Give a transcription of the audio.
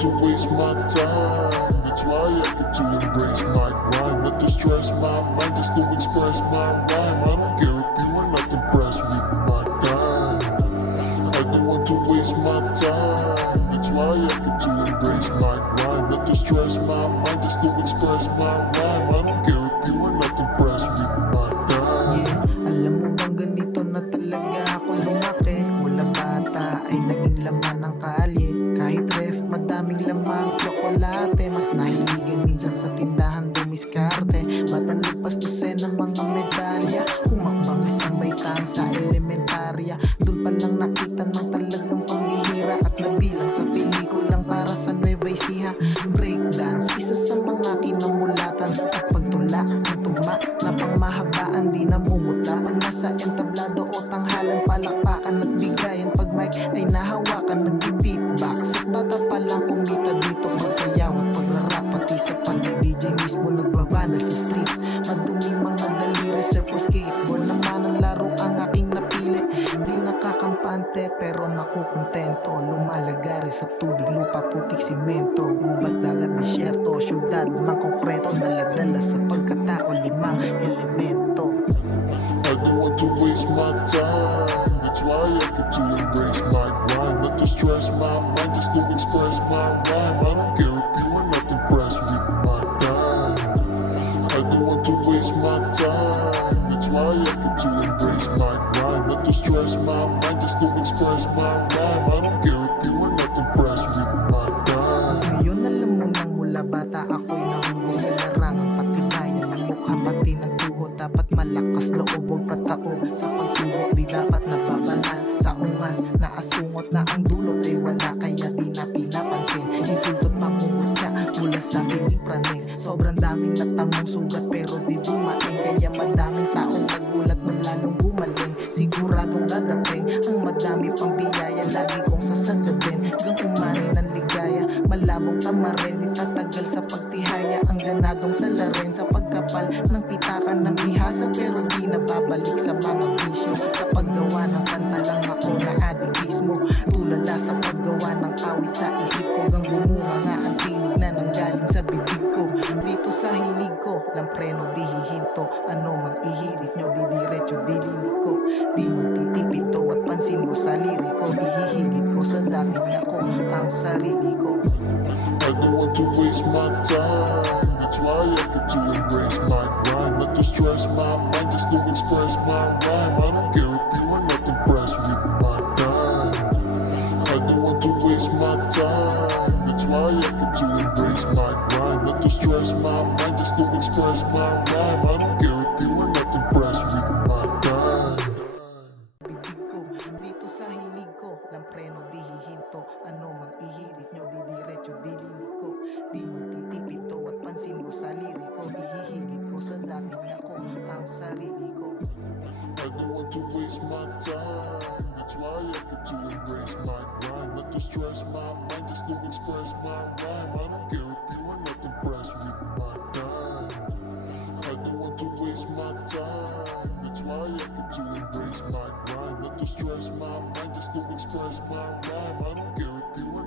to waste my time. That's why I get to embrace my grind. Not to stress my mind, just to express my rhyme. I don't care if you are not impressed with my kind. I don't want to waste my time. That's why I get to embrace my grind. Not to stress my mind, just to express my rhyme. I don't care if you are not impressed with my kind. Alam mo bang ganito na talaga ako lumaki? Mula bata ay naging laman ng kalye. Kahit ref, madaming lamang tsokolate. Mas nahiligan minsan sa tindahan dumiskarte. Batang lipas dosena mga medalya. Humakbang isang baitang sa elementarya. Doon pa lang nakita ng talagang pambihira. At nabilang sa pelikulang para sa Nueva Ecija. Breakdance, isa sa mga kinamulatan. At pagtula ng tugma na pangmahabaan di namumuta. Pag nasa entablado o tanghalan, palakpakan at bigayan. Pag mic ay nahawakan, nag-beatbox. At bata pa lang kumita dito magsayaw at pagrarap. Pati sa pag-DJ mismo nagbabandal sa streets. Madumi mga daliri, surf o skateboard naman ang laro ang aking napili. Di nakakampante pero nakukontento. Lumalagari sa tubig, lupa, putik, simento. Gubat, dagat, disyerto, syudad, mga konkreto. Daladala sa pagkatako, limang elemento. I don't want to waste my time. That's why I get to embrace my grind. Not to stress my mind, just to express my rhyme. I don't care if you are not impressed with my kind. I don't want to waste my time. That's why I get to embrace my grind. Not to stress my mind, just to express my rhyme. I don't care if you are not impressed with my kind. Ngayon alam mo nang mula bata ako'y nahubog sa larangang patibayan ng mukha pati ng tuhod. Dapat malakas loob o patao. Sa pagsubok di dapat nababalas. Sa ungas na asungot na ang dulot ay wala kaya di na pinapansin. Insulto't pangungutya mula sa piling praning. Sobrang daming natamong sugat pero di dumating. Kaya madaming taong nagulat nung lalong gumaling. Siguradong dadating ang madami pang biyaya. Lagi kong sasagadin hanggang umani ng ligaya. Malabong tamarin, di tatagal sa pagtihaya. Ang ganadong salarin sa pagkapal ng pitakan ng ihasa. Pero di nababalik sa mga bisyo. Sa paggawa ng kanta lang ako na adikismo. Tulala sa paggawa ng awit sa isip ko. Hanggang gumunga nga ang tinig na nanggaling sa bibig ko. Dito sa hilig ko, lampreno di hihinto. Ano mang ihirit nyo, di diretso, di liliko. Di magtitipito at pansin ko sa liriko. Ihihigit ko sa dating ako ang sarili ko. I don't want to waste my time. That's why I get to embrace my grind. Not to stress my mind, just to express my rhyme. I don't care if you are not impressed with my kind. I don't want to waste my time. That's why I get to embrace my grind. Not to stress my mind, just to express my rhyme. I don't care if you are not impressed with my kind. Bibig ko, dito sa hilig ko. Lampreno di hihinto. Ano mang ihirit nyo, di diretso, di liliko. Di magtitipito at pansin ko sa liriko. Ihihigit ko sa dating ako ang sarili ko. I don't want to waste my time. That's why I get to embrace my grind. Not to stress my mind, just to express my rhyme. I don't care if you are not impressed with my kind. I don't want to waste my time. That's why I get to embrace my grind. Not to stress my mind, just to express my rhyme. I don't care if you are